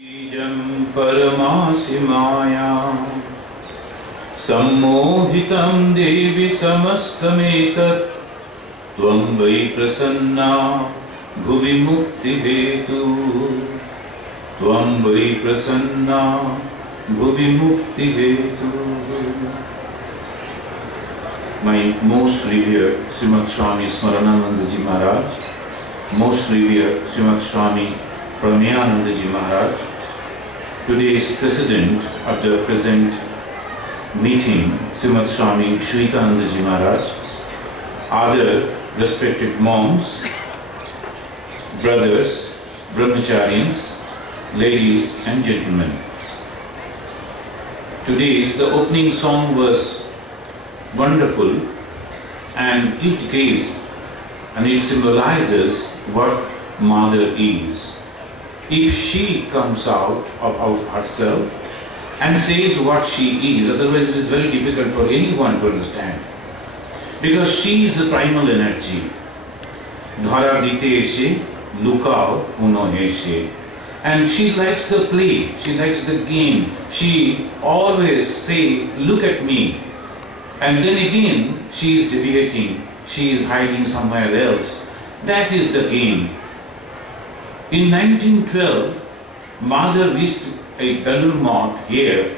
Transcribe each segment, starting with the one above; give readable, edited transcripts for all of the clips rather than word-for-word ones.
बीजं परमासि माया सम्मोहितं देवि समस्तमेतत् त्वं वै प्रसन्ना भुवि मुक्तिहेतु त्वं वै प्रसन्ना भुवि मुक्तिहेतु। My most revered Srimad Swami Smaranananda Ji Maharaj, most revered Srimad Swami Pragyanananda Ji Maharaj, today's president of the present meeting, Srimad Swami Shwetananda Ji Maharaj, other respected moms, brothers, brahmacharyans, ladies and gentlemen. Today's the opening song was wonderful, and it gave and it symbolizes what mother is. If she comes out of herself and says what she is, otherwise it is very difficult for anyone to understand. Because she is the primal energy. Dhara dite eshe, lukao puno eshe. And she likes the play, she likes the game. She always say, look at me. And then again, she is deviating, she is hiding somewhere else. That is the game. In 1912, Mother reached a Dalur Mount here,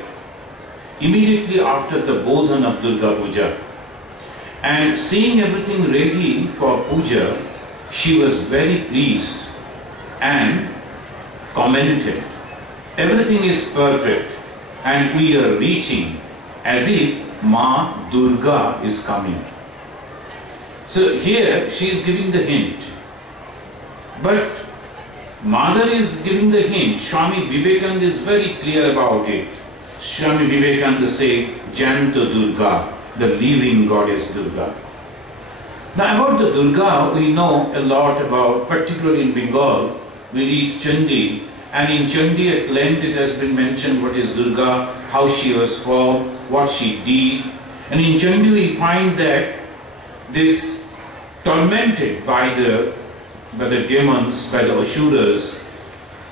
immediately after the Bodhan of Durga Puja. And seeing everything ready for Puja, she was very pleased and commented, everything is perfect and we are reaching as if Ma Durga is coming. So here she is giving the hint. But Mother is giving the hint. Swami Vivekananda is very clear about it. Swami Vivekananda say, Janta Durga, the living goddess Durga. Now about the Durga, we know a lot about, particularly in Bengal, we read Chandi, and in Chandi at length it has been mentioned what is Durga, how she was formed, what she did. And in Chandi we find that this tormented by the demons, by the Asuras,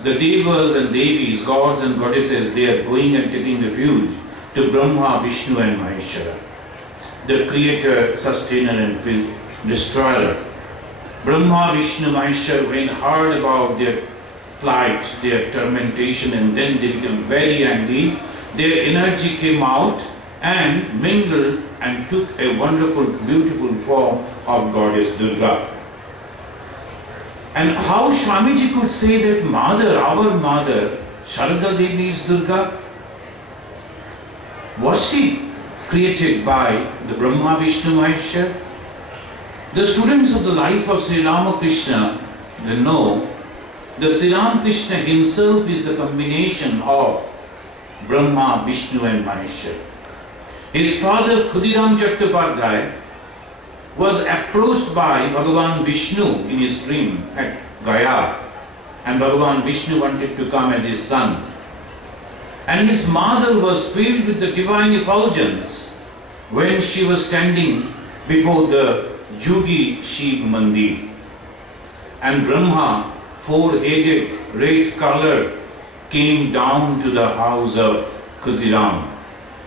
the Devas and Devis, gods and goddesses, they are going and taking refuge to Brahma, Vishnu and Maheshwara, the creator, sustainer and destroyer. Brahma, Vishnu, Maheshwara, when heard about their plight, their tormentation, and then they became very angry, their energy came out and mingled and took a wonderful, beautiful form of Goddess Durga. And how Swamiji could say that Mother, our Mother, Sharada Devi is Durga? Was she created by the Brahma, Vishnu, Maheshwara? The students of the life of Sri Ramakrishna, they know that Sri Ramakrishna himself is the combination of Brahma, Vishnu and Maheshwara. His father Khudiram Chattopadhyay was approached by Bhagavan Vishnu in his dream at Gaya, and Bhagavan Vishnu wanted to come as his son. And his mother was filled with the divine effulgence when she was standing before the Jugi Shiv Mandir. And Brahma, four-headed, red-colored, came down to the house of Khudiram.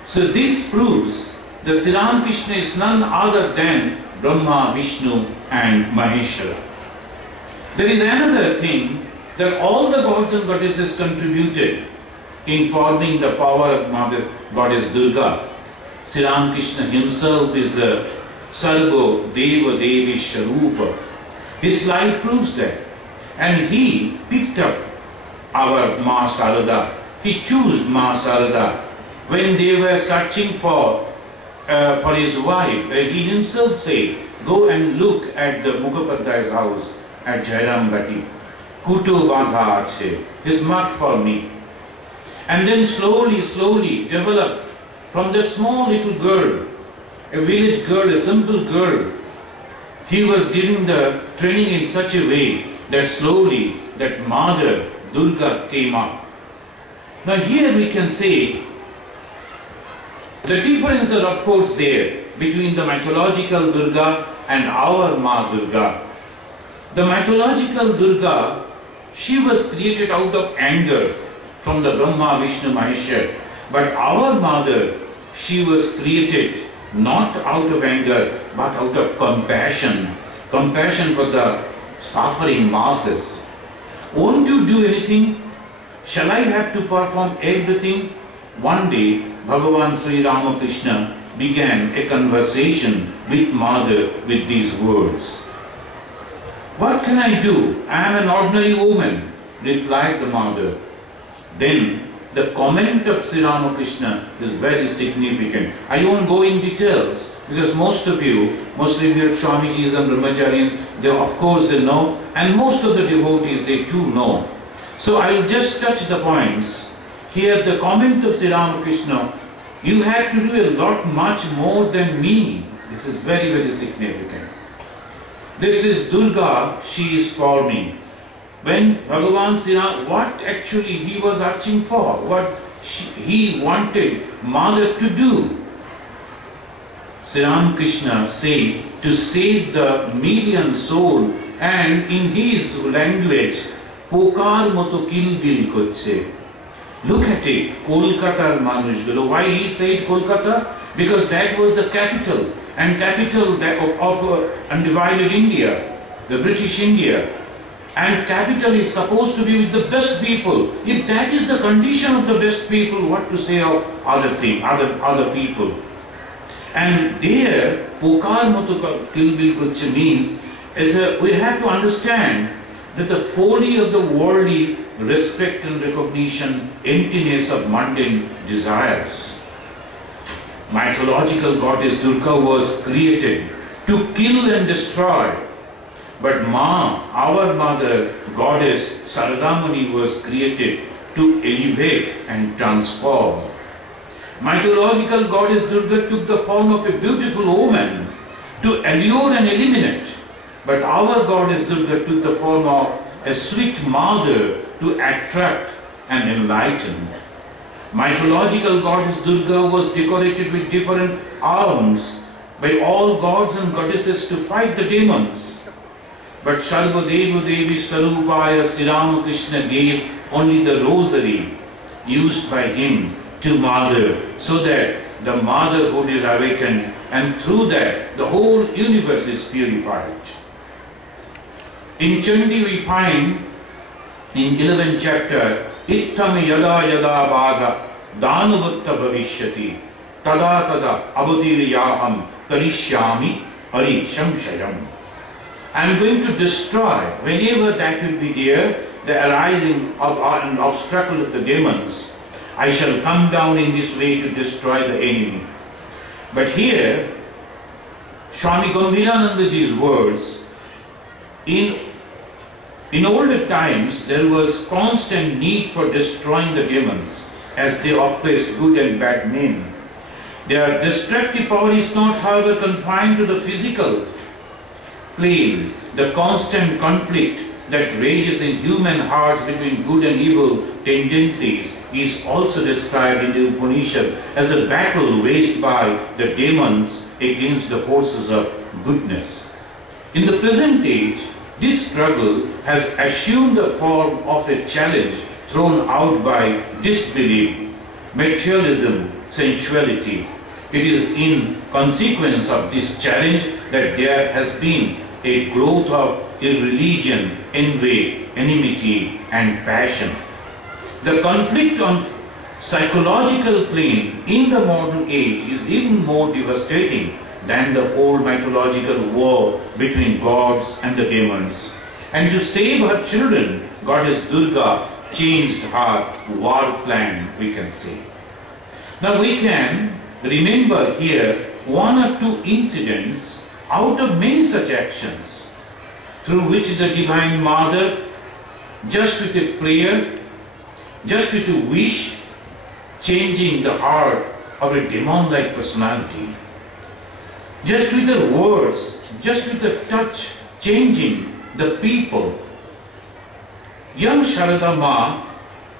So this proves that Sri Ramakrishna is none other than Brahma, Vishnu and Maheshwara. There is another thing, that all the gods and goddesses contributed in forming the power of Mother Goddess Durga. Sri Ramakrishna himself is the Sargo Deva Devi Sharupa. His life proves that. And he picked up our Ma Sarada. He chose Ma Sarada. When they were searching for his wife, he himself said, go and look at the Mukhopadhyay's house at Jairam Gati. Kuto Bandha Ache is marked for me. And then slowly developed from that small little girl, a village girl, a simple girl. He was giving the training in such a way that slowly that Mother Durga came up. Now here we can say the difference is of course there between the mythological Durga and our Ma Durga. The mythological Durga, she was created out of anger from the Brahma, Vishnu, Maheshwar. But our mother, she was created not out of anger, but out of compassion. Compassion for the suffering masses. Won't you do anything? Shall I have to perform everything? One day, Bhagavan Sri Ramakrishna began a conversation with mother with these words. What can I do? I am an ordinary woman, replied the mother. Then the comment of Sri Ramakrishna is very significant. I won't go in details because most of you, mostly your Swamijis and Brahmacharis, they of course they know, and most of the devotees they too know. So I will just touch the points. Here the comment of Sri Ramakrishna, you have to do a lot much more than me. This is very, very significant. This is Durga, she is for me. When Bhagavan Sri Ram, what actually he was searching for, what he wanted mother to do. Sri Ramakrishna said to save the million soul, and in his language, Pokar moto kilbil kocche. Look at it, Kolkata Manushgulo. Why he said Kolkata? Because that was the capital, and capital of undivided India, the British India. And capital is supposed to be with the best people. If that is the condition of the best people, what to say of other people? And there, Pokar moto kilbil kocche means, we have to understand that the folly of the worldly respect and recognition, emptiness of mundane desires. Mythological goddess Durga was created to kill and destroy. But our mother, goddess Saradamani, was created to elevate and transform. Mythological goddess Durga took the form of a beautiful woman to allure and eliminate. But our goddess Durga took the form of a sweet mother to attract and enlighten. Mythological goddess Durga was decorated with different arms by all gods and goddesses to fight the demons. But Sarvadeva Devi Sarupaya Sri Ramakrishna gave only the rosary used by him to mother, so that the motherhood is awakened, and through that the whole universe is purified. In Chandi we find in 11th chapter, Ittam yada yada bhada danavutta bhavishyati tada tada avadiriyaham karishyami hari shamshayam. I am going to destroy, whenever that will be there, the arising of an obstacle of the demons, I shall come down in this way to destroy the enemy. But here, Swami Gambhiranandaji's words, in older times there was constant need for destroying the demons as they oppressed good and bad men. Their destructive power is not, however, confined to the physical plane. The constant conflict that rages in human hearts between good and evil tendencies is also described in the Upanishad as a battle waged by the demons against the forces of goodness. In the present age, this struggle has assumed the form of a challenge thrown out by disbelief, materialism, sensuality. It is in consequence of this challenge that there has been a growth of irreligion, envy, enmity and passion. The conflict on psychological plane in the modern age is even more devastating than the old mythological war between gods and the demons. And to save her children, goddess Durga changed her war plan, we can say. Now we can remember here one or two incidents out of many such actions through which the Divine Mother, just with a prayer, just with a wish, changing the heart of a demon-like personality, just with her words, just with a touch, changing the people. Young Sharada Ma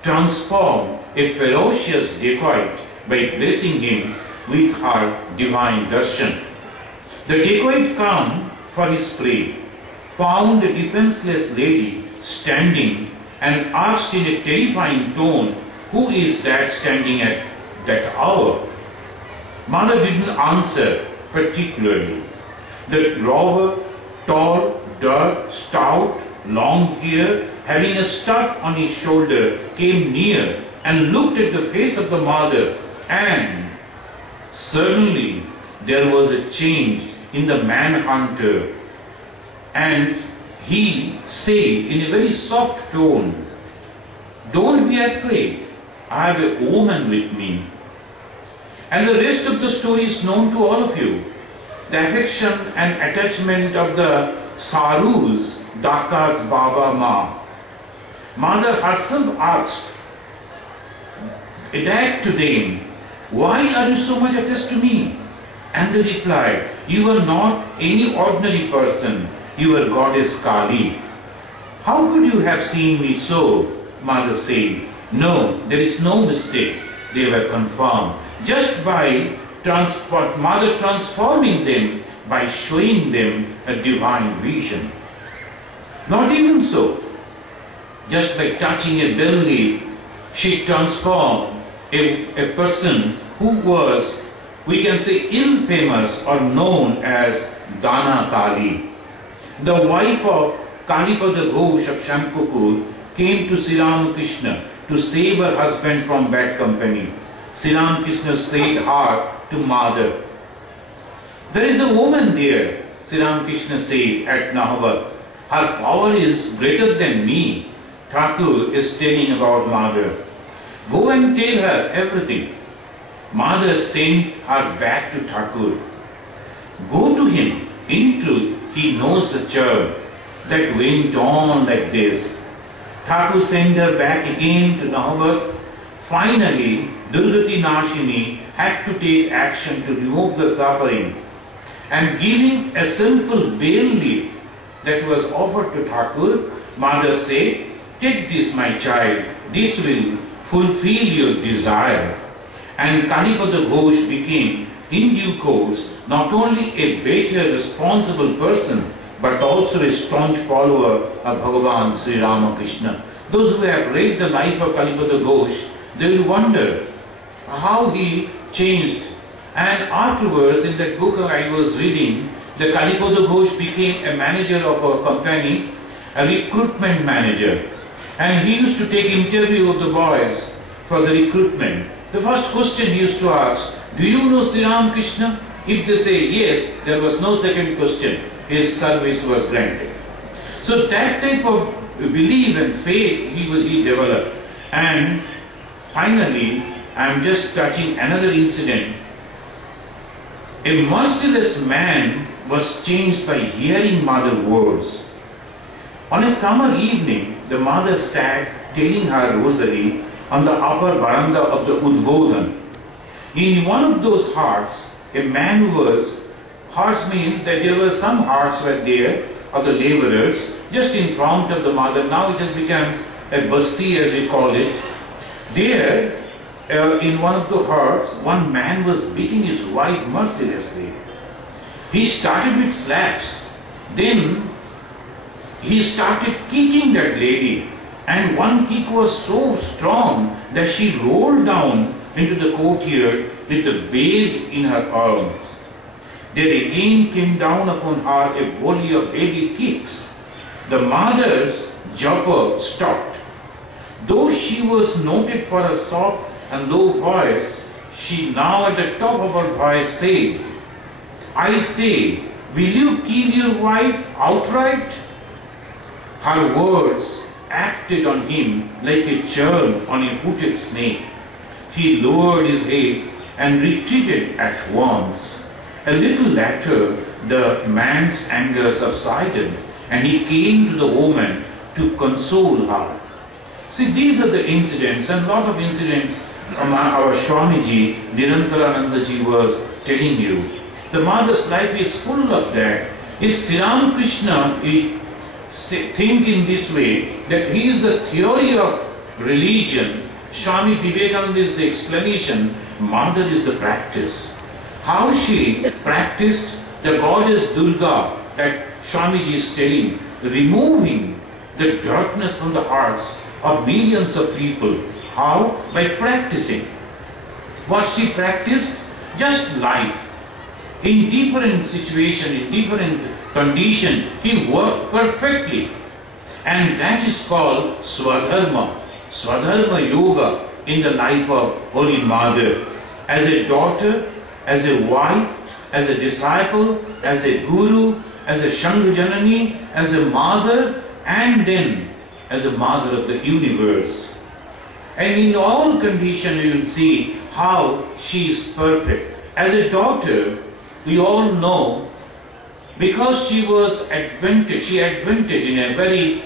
transformed a ferocious dacoit by blessing him with her divine darshan. The dacoit came for his prey, found a defenseless lady standing and asked in a terrifying tone, who is that standing at that hour? Mother didn't answer particularly. The robber, tall, dark, stout, long hair, having a staff on his shoulder, came near and looked at the face of the mother, and suddenly there was a change in the manhunter, and he said in a very soft tone, "Don't be afraid, I have a woman with me." And the rest of the story is known to all of you. The affection and attachment of the Sarus, Dakat Baba Ma. Mother herself asked, attacked to them, "Why are you so much attached to me?" And they replied, "You are not any ordinary person, you are goddess Kali." "How could you have seen me so?" Mother said. "No, there is no mistake." They were confirmed just by Mother transforming them by showing them a divine vision. Not even so. Just by touching a bell leaf, she transformed a person who was, we can say, ill-famous or known as Dana Kali. The wife of Kalipada Ghosh of Shampupur came to Sri Ramakrishna to save her husband from bad company. Sri Ramakrishna said hard to Mother, "There is a woman there," Sri Ramakrishna said at Nahavat. "Her power is greater than me." Thakur is telling about Mother. "Go and tell her everything." Mother sent her back to Thakur. "Go to him. In truth, he knows the church." That went on like this. Thakur sent her back again to Nahavat. Finally, Durgati Nashini had to take action to remove the suffering, and giving a simple bale leaf that was offered to Thakur, Mother said, "Take this, my child, this will fulfill your desire." And Kalipada Ghosh became, in due course, not only a better responsible person, but also a staunch follower of Bhagavan Sri Ramakrishna. Those who have read the life of Kalipada Ghosh, they will wonder how he changed. And afterwards, in that book I was reading, the Kalipada Ghosh became a manager of a company, a recruitment manager. And he used to take interview of the boys for the recruitment. The first question he used to ask, "Do you know Sri Ramakrishna?" If they say yes, there was no second question. His service was granted. So that type of belief and faith he developed. And finally, I am just touching another incident. A merciless man was changed by hearing Mother's words. On a summer evening, the mother sat telling her rosary on the upper veranda of the Udbodan. In one of those huts, a man was, huts means that there were some huts were there of the laborers just in front of the mother. Now it has become a basti as we call it. There, in one of the huts, one man was beating his wife mercilessly. He started with slaps. Then he started kicking that lady. And one kick was so strong that she rolled down into the courtyard with the babe in her arms. There again came down upon her a volley of heavy kicks. The mother's japa stopped. Though she was noted for a soft and low voice, she now at the top of her voice said, "I say, will you kill your wife outright?" Her words acted on him like a charm on a hooded snake. He lowered his head and retreated at once. A little later, the man's anger subsided and he came to the woman to console her. See, these are the incidents, and a lot of incidents our Swamiji, Nirantaranandaji was telling you. The mother's life is full of that. Is Sri Ramakrishna think in this way that he is the theory of religion, Swami Vivekananda is the explanation, Mother is the practice. How she practiced the goddess Durga that Swamiji is telling, removing the darkness from the hearts of millions of people. How? By practicing. What she practiced? Just life. In different situation, in different condition, he worked perfectly. And that is called Swadharma. Swadharma Yoga in the life of Holy Mother. As a daughter, as a wife, as a disciple, as a guru, as a Shanghajanani, as a mother, and then as a mother of the universe. And in all conditions you will see how she is perfect. As a daughter, we all know, because she advented in a very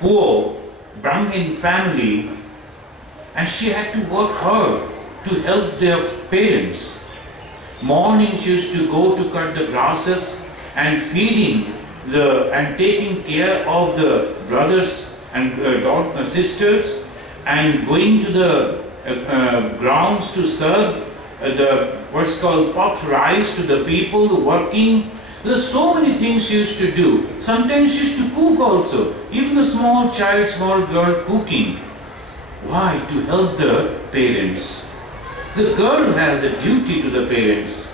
poor Brahmin family, and she had to work hard to help their parents. Morning she used to go to cut the grasses and feeding and taking care of the brothers and sisters, and going to the grounds to serve what's called popped rice to the people working. There's so many things she used to do. Sometimes she used to cook also. Even a small child, small girl cooking. Why? To help the parents. The girl has a duty to the parents.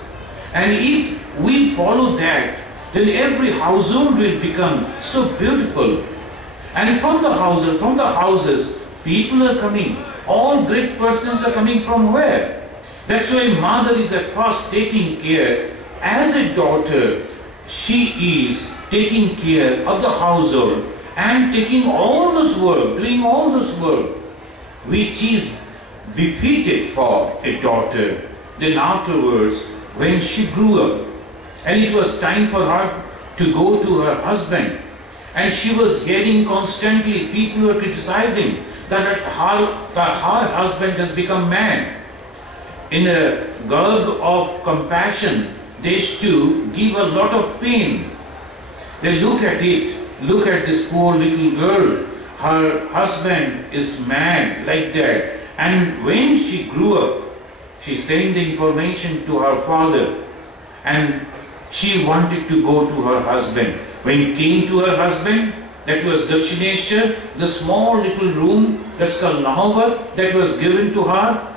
And if we follow that, then every household will become so beautiful. And from the houses, people are coming. All great persons are coming from where? That's why mother is at first taking care. As a daughter, she is taking care of the household and taking all this work, doing all this work, which is befitted for a daughter. Then afterwards, when she grew up, and it was time for her to go to her husband, and she was hearing constantly, people were criticizing that her husband has become mad. In a garb of compassion, they used to give a lot of pain. They look at this poor little girl, her husband is mad like that. And when she grew up, she sent the information to her father, and she wanted to go to her husband. When he came to her husband, that was Dakshineshwar, the small little room that's called Nahova, that was given to her.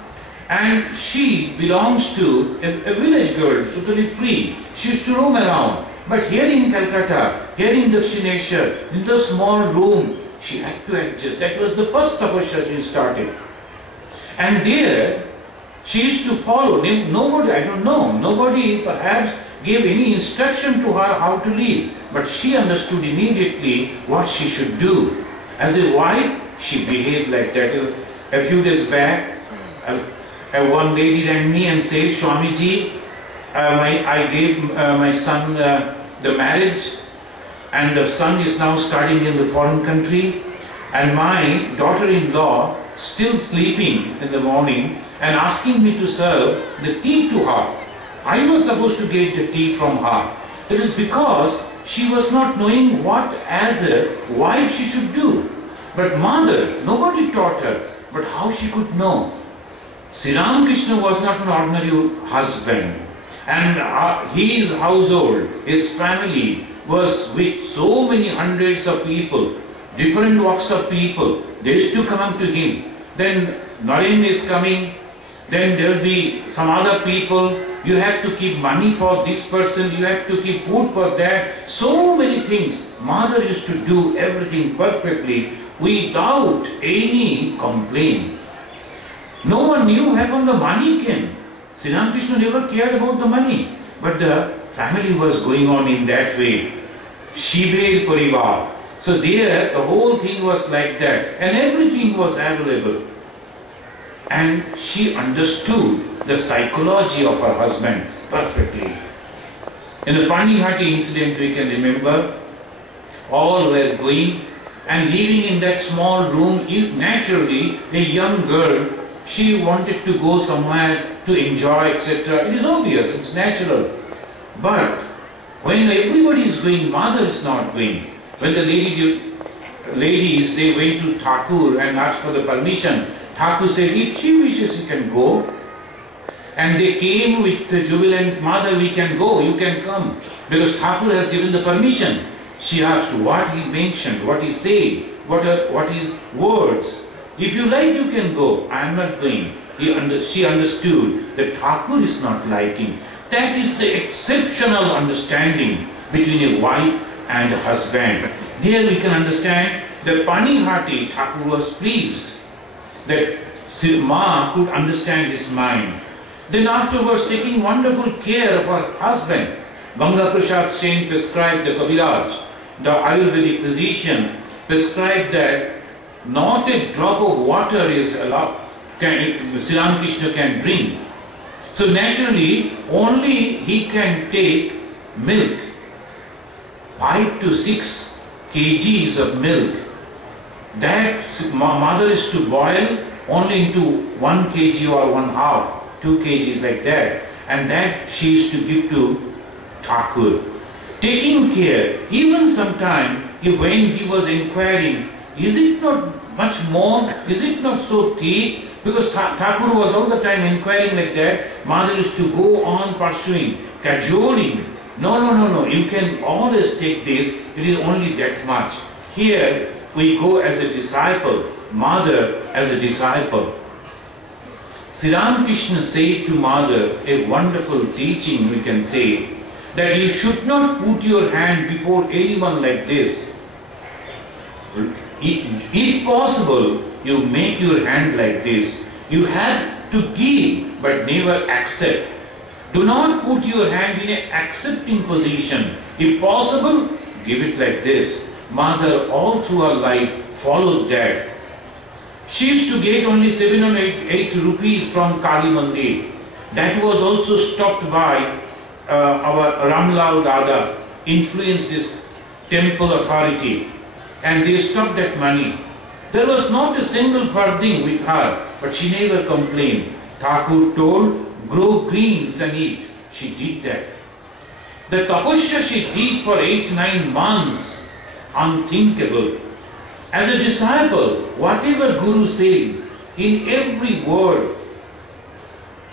And she belongs to a village girl, totally free. She used to roam around. But here in Calcutta, here in Dakshineshwar, in the small room, she had to adjust. That was the first tapasya she started. And there, she used to follow. Nobody perhaps gave any instruction to her how to live. But she understood immediately what she should do. As a wife, she behaved like that. A few days back, one lady rang me and said, Swamiji, I gave my son the marriage, and the son is now studying in the foreign country, and my daughter-in-law still sleeping in the morning and asking me to serve the tea to her. I was supposed to get the tea from her. It is because she was not knowing what as a wife she should do. But mother, nobody taught her, but how she could know. Sri Ramakrishna was not an ordinary husband, and his household, his family was with so many hundreds of people, different walks of people. They used to come to him. Then Naren is coming, then there will be some other people. You have to keep money for this person, you have to keep food for that. So many things. Mother used to do everything perfectly without any complaint. No one knew where the money came. Sri Ramakrishna never cared about the money. But the family was going on in that way. Shibe Parivar. So there, the whole thing was like that. And everything was available. And she understood the psychology of her husband perfectly. In the Panihati incident, we can remember, all were going and living in that small room. Naturally, a young girl, she wanted to go somewhere to enjoy, etc. It is obvious, it's natural. But when everybody is going, mother is not going. When the ladies, they went to Thakur and asked for the permission, Thakur said, if she wishes, you can go. And they came with the jubilant, mother, we can go, you can come. Because Thakur has given the permission. She asked what he mentioned, what he said, what his words. If you like, you can go. I am not going. She understood that Thakur is not liking. That is the exceptional understanding between a wife and a husband. Here we can understand that Panihati Thakur was pleased that Ma could understand his mind. Then afterwards, taking wonderful care of her husband, Ganga Prasad Sen prescribed the Kaviraj, the Ayurvedic physician, prescribed that not a drop of water is allowed, Sri Ramakrishna can drink. So naturally, only he can take milk, 5 to 6 kgs of milk. That mother is to boil only into 1 kg or 1/2, 2 kgs like that. And that she is to give to Thakur. Taking care, even sometime when he was inquiring, is it not much more, is it not so thick? Because Thakur was all the time inquiring like that. Mother used to go on pursuing, cajoling. No, you can always take this, it is only that much. Here we go as a disciple, mother as a disciple. Sri Ramakrishna said to mother a wonderful teaching, we can say, that you should not put your hand before anyone like this. If possible, you make your hand like this. You have to give, but never accept. Do not put your hand in an accepting position. If possible, give it like this. Mother all through her life followed that. She used to get only 7 or 8 rupees from Kali Mandir. That was also stopped by our Ramlal Dada, influenced this temple authority, and they stopped that money. There was not a single farthing with her, but she never complained. Thakur told, grow greens and eat. She did that. The tapasya she did for 8-9 months, unthinkable. As a disciple, whatever Guru said, in every word,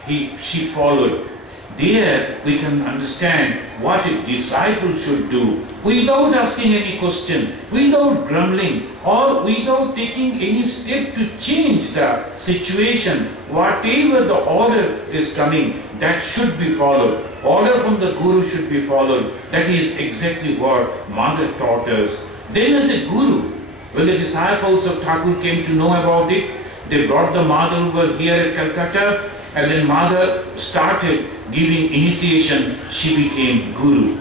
she followed. There we can understand what a disciple should do without asking any question, without grumbling, or without taking any step to change the situation. Whatever the order is coming, that should be followed. Order from the Guru should be followed. That is exactly what Mother taught us. Then as a Guru, when the disciples of Thakur came to know about it, they brought the Mother over here at Calcutta, and then Mother started giving initiation. She became Guru.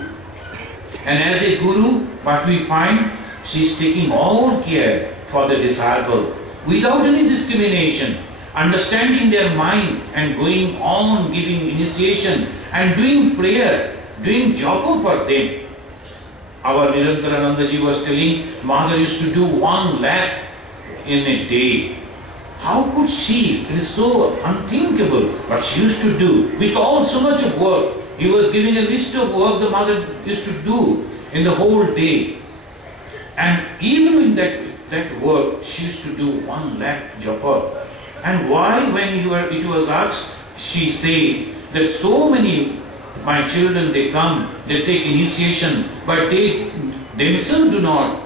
And as a Guru, what we find, she is taking all care for the disciple without any discrimination, understanding their mind and going on giving initiation and doing prayer, doing japa for them. Our Nirantaranandaji was telling, Mother used to do 1 lap in a day. How could she? It is so unthinkable. But she used to do with all so much of work. He was giving a list of work the mother used to do in the whole day. And even in that work, she used to do 1 lakh japa. And why, when it was asked, she said that so many, my children, they come, they take initiation, but they themselves do not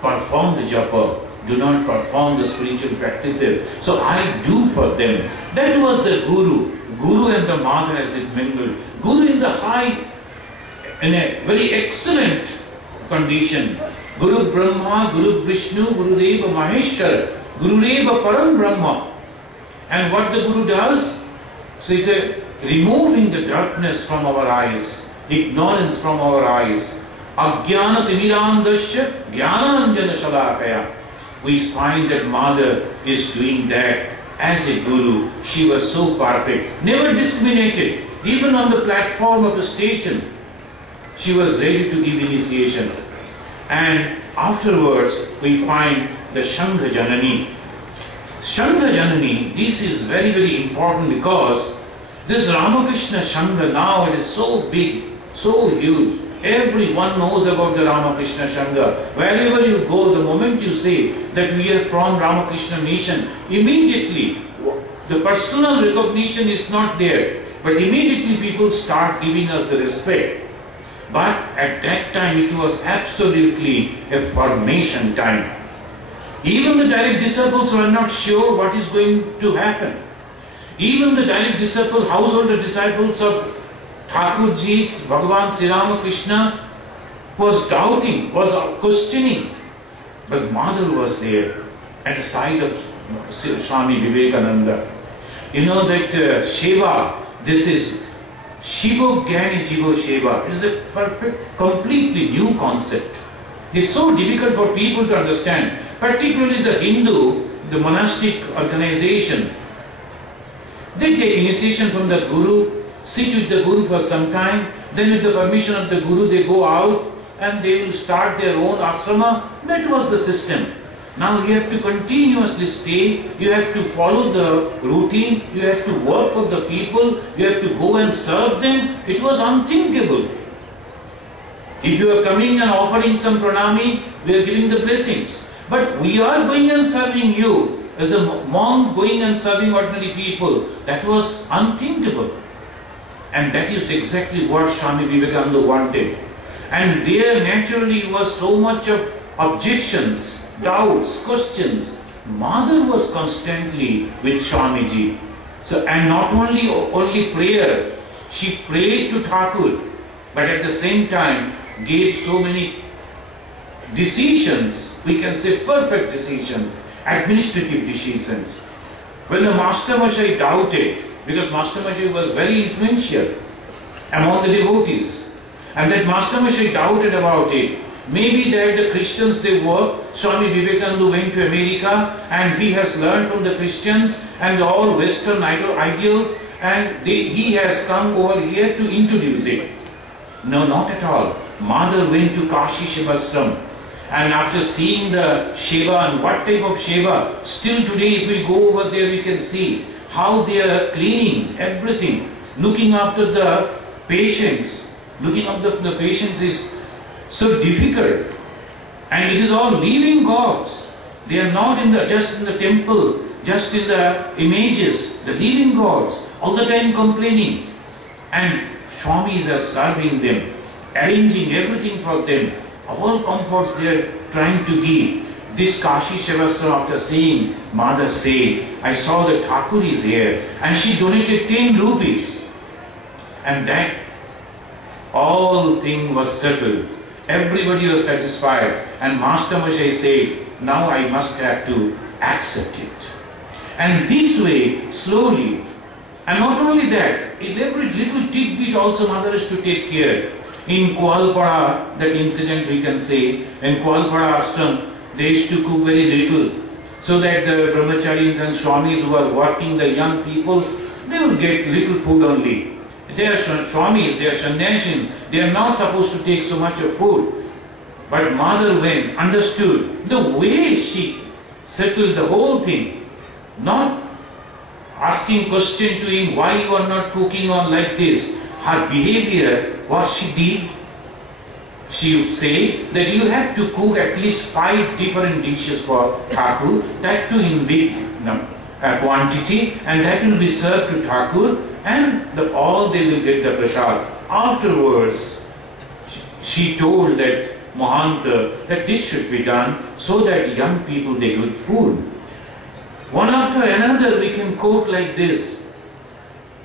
perform the japa, do not perform the spiritual practices. So I do for them. That was the Guru. Guru and the Mother as it mingled. Guru in the high, in a very excellent condition. Guru Brahma, Guru Vishnu, Guru Deva Maheshwara, Guru Deva Param Brahma. And what the Guru does? So he said, removing the darkness from our eyes, ignorance from our eyes. Ajnana timirandasya jnananjana shalakaya. We find that Mother is doing that as a Guru. She was so perfect, never discriminated. Even on the platform of the station, she was ready to give initiation. And afterwards, we find the Shangha Janani. Shangha Janani, this is very, very important because this Ramakrishna Shangha now, it is so big, so huge. Everyone knows about the Ramakrishna Shangha. Wherever you go, the moment you say that we are from Ramakrishna Mission, immediately the personal recognition is not there, but immediately people start giving us the respect. But at that time it was absolutely a formation time. Even the direct disciples were not sure what is going to happen. Even the direct disciples, household disciples of Thakurji, Bhagavan Sri Ramakrishna, was doubting, was questioning. But Mother was there at the side of Swami Vivekananda. You know that Sheva, this is Shivo Gyani Jivo Sheva. It is a perfect, completely new concept. It's so difficult for people to understand, particularly the Hindu, the monastic organization. They take initiation from the Guru, sit with the Guru for some time, then with the permission of the Guru they go out and they will start their own ashrama. That was the system. Now you have to continuously stay, you have to follow the routine, you have to work for the people, you have to go and serve them. It was unthinkable. If you are coming and offering some pranami, we are giving the blessings. But we are going and serving you. As a monk going and serving ordinary people, that was unthinkable. And that is exactly what Swami Vivekananda wanted. And there naturally was so much of objections, doubts, questions. Mother was constantly with Swamiji. So, and not only prayer, she prayed to Thakur, but at the same time gave so many decisions, we can say perfect decisions, administrative decisions. When the Master Mashai doubted, because Master Mashai was very influential among the devotees, and that Master Mashai doubted about it. Maybe that the Christians they work, Swami Vivekananda went to America and he has learned from the Christians and all Western ideals, and he has come over here to introduce it. No, not at all. Mother went to Kashi Shivastram, and after seeing the Shiva and what type of Shiva, still today if we go over there we can see how they are cleaning everything, looking after the patients. Looking after the patients is so difficult, and it is all living gods. They are not just in the temple, just in the images, the living gods, all the time complaining. And Swamis are serving them, arranging everything for them, all comforts they are trying to give. This Kashi Shivastra, after seeing Mother say, I saw that Thakur is here, and she donated 10 rupees. And that all thing was settled. Everybody was satisfied, and Master Mashai said, now I must have to accept it. And this way, slowly, and not only that, in every little tidbit also Mother is to take care. In Koalpada, that incident we can say, in Koalpada Ashram, they used to cook very little, so that the brahmacharis and swamis who are working, the young people, they will get little food only. They are swamis, they are sannyasins, they are not supposed to take so much of food. But Mother went, understood the way she settled the whole thing, not asking question to him, why you are not cooking on like this. Her behavior, what she did, she would say that you have to cook at least 5 different dishes for Thakur, that too in big quantity, and that will be served to Thakur, and all they will get the prasad. Afterwards, she told that Mahanta that this should be done so that young people they get food. One after another we can quote like this.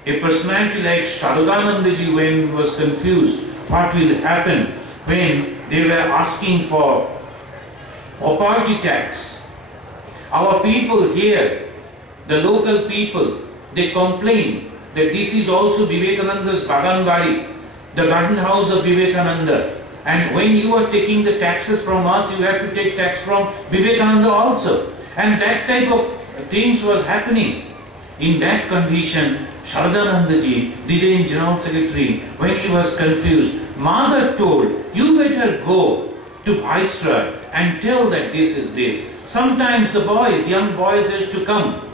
A personality like Sharadanandaji, when he was confused, what will happen when they were asking for property tax. Our people here, the local people, they complain that this is also Vivekananda's Bagan Bari, the garden house of Vivekananda. And when you are taking the taxes from us, you have to take tax from Vivekananda also. And that type of things was happening. In that condition, Sharadanandaji, the then General Secretary, when he was confused, Mother told, you better go to Viceroy and tell that this is this. Sometimes the boys, young boys used to come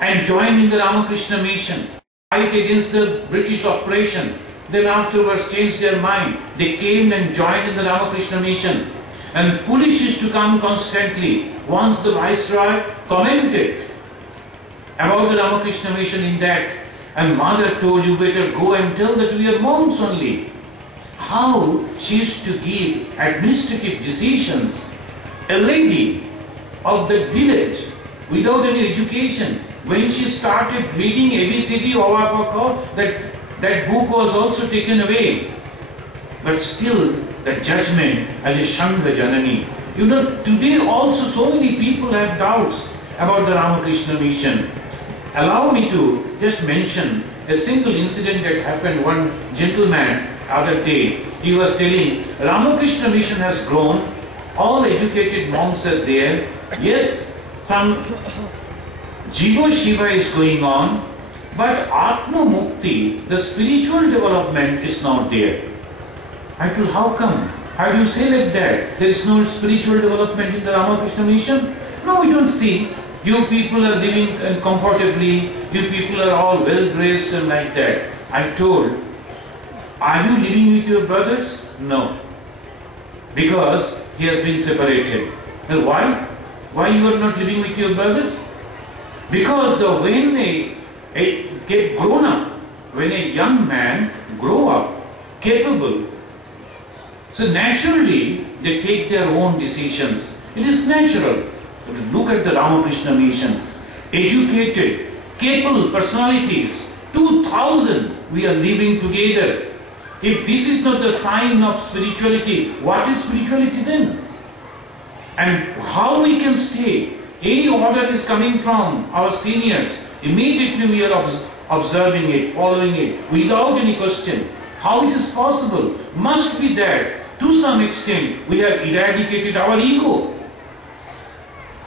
and join in the Ramakrishna mission, fight against the British operation. Then afterwards changed their mind. They came and joined in the Ramakrishna mission. And police used to come constantly. Once the Viceroy commented about the Ramakrishna mission in that, and Mother told, you better go and tell that we are monks only. How she used to give administrative decisions. A lady of that village without any education. When she started reading ABCD Ovapaka, that book was also taken away. But still, the judgment as a Shangha Janani. You know, today also so many people have doubts about the Ramakrishna mission. Allow me to just mention a single incident that happened. One gentleman other day, he was telling, Ramakrishna mission has grown, all educated monks are there. Yes, some Jiva Shiva is going on, but Atma Mukti, the spiritual development is not there. I told, how come? How do you say like that? There is no spiritual development in the Ramakrishna mission? No, we don't see. You people are living comfortably, you people are all well dressed and like that. I told, are you living with your brothers? No. Because he has been separated. And why? Why you are not living with your brothers? Because when a get grown up, when a young man grow up, capable, so naturally they take their own decisions. It is natural. Look at the Ramakrishna mission. Educated, capable personalities, 2,000 we are living together. If this is not the sign of spirituality, what is spirituality then? And how we can stay? Any order is coming from our seniors. Immediately we are observing it, following it, without any question. How it is possible? Must be that, to some extent, we have eradicated our ego.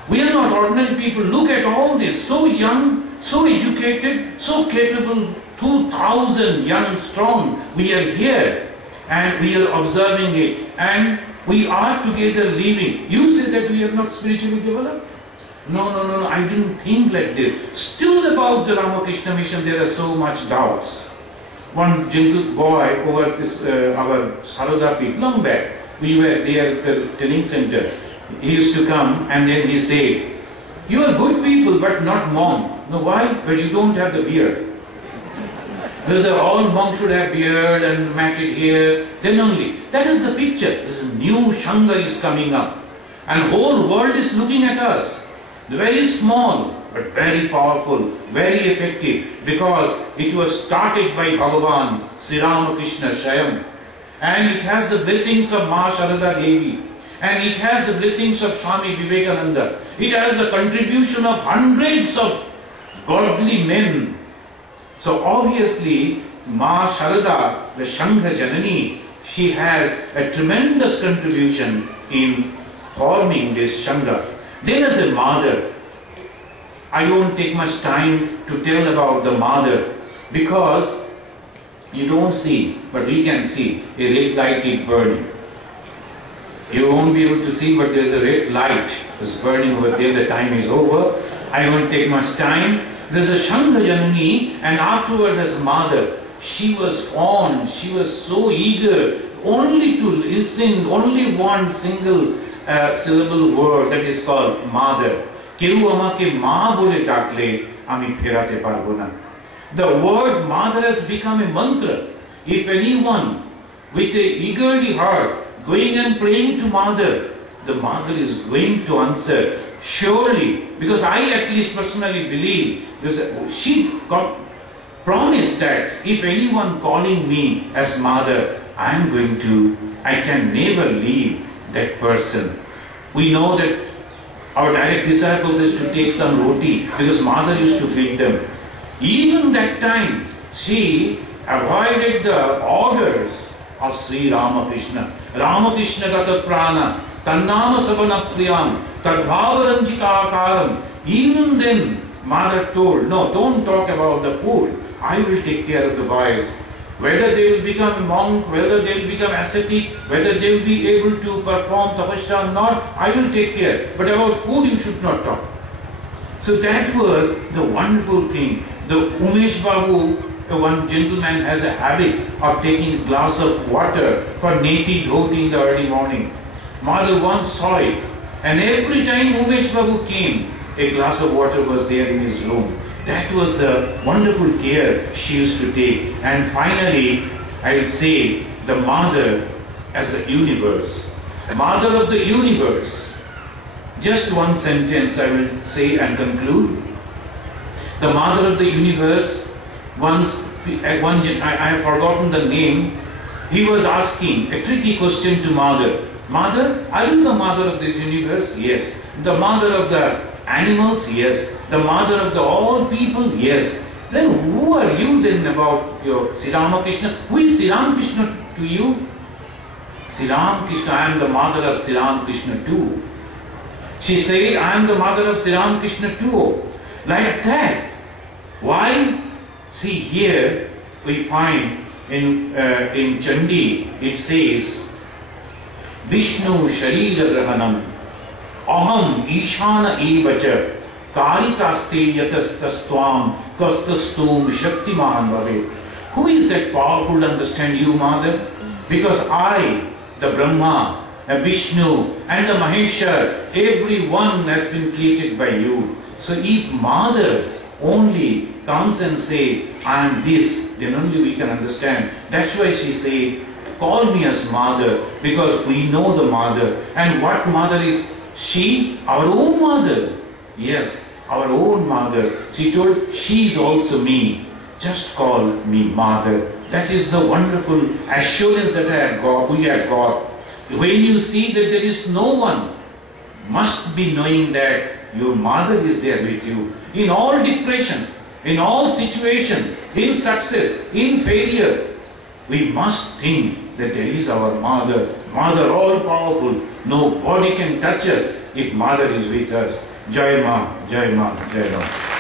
We are not ordinary people. Look at all this. So young, so educated, so capable, 2,000 young, strong. We are here and we are observing it. And we are together living. You say that we are not spiritually developed? No, I didn't think like this. Still about the Ramakrishna mission, there are so much doubts. One gentle boy over this, our Sarada Peak, long back, we were there at the training center. He used to come and then he said, you are good people but not monk. No, why? But you don't have the beard. Because all monks should have beard and matted hair. Then only. That is the picture. This new Shangha is coming up. And whole world is looking at us. Very small but very powerful, very effective. Because it was started by Bhagavan, Sri Ramakrishna Swayam. And it has the blessings of Ma Sharada Devi. And it has the blessings of Swami Vivekananda. It has the contribution of hundreds of godly men. So obviously, Ma Sharada, the Shangha Janani, she has a tremendous contribution in forming this Shangha. Then as a mother, I won't take much time to tell about the mother because you don't see, but we can see a red light is burning. You won't be able to see, but there's a red light is burning over there. The time is over. I won't take much time. There's a Shangha Janani, and afterwards as mother, she was fond, she was so eager only to listen, only one single syllable word that is called mother. Keu amake ma bole dakle, ami pherate parbo na. The word mother has become a mantra. If anyone with a eagerly heart going and praying to mother, the mother is going to answer surely, because I at least personally believe, she got promised that if anyone calling me as mother, I can never leave that person. We know that our direct disciples used to take some roti because mother used to feed them. Even that time, she avoided the orders of Sri Ramakrishna. Ramakrishna gata prana, tannama sabana priyam, tadbhavaranjita akaram. Even then, mother told, no, don't talk about the food. I will take care of the boys. Whether they will become monk, whether they will become ascetic, whether they will be able to perform tapasya or not, I will take care. But about food you should not talk. So that was the wonderful thing. The Umesh Babu, one gentleman, has a habit of taking a glass of water for neti dhoti in the early morning. Mother once saw it, and every time Umesh Babu came, a glass of water was there in his room. That was the wonderful care she used to take. And finally, I will say, the mother as the universe, the mother of the universe. Just one sentence I will say and conclude. The mother of the universe, I have forgotten the name, he was asking a tricky question to Mother. Mother, are you the mother of this universe? Yes. The mother of the animals? Yes. The mother of the all people? Yes. Then who are you then about your Sri Ramakrishna? Who is Sri Ramakrishna to you? Sri Ramakrishna, I am the mother of Sri Ramakrishna too. She said, I am the mother of Sri Ramakrishna too. Like that. Why? See, here we find in Chandi, it says, Vishnu Sharira Grahanam Aham Ishana Evacha Karikaste Yatastaswam Kastastum Shaktiman Bhave. Who is that powerful to understand you, Mother? Because I, the Brahma, the Vishnu and the Maheshwar, everyone has been created by you. So if Mother only comes and say, I am this, then only we can understand. That's why she said, call me as Mother, because we know the Mother. And what Mother is she? Our own Mother. Yes, our own Mother. She told, she is also me. Just call me Mother. That is the wonderful assurance that we have got. When you see that there is no one, must be knowing that your Mother is there with you. In all depression, in all situation, in success, in failure, we must think that there is our Mother. Mother all powerful. Nobody can touch us if Mother is with us. Jai Ma, Jai Ma, Jai Ma.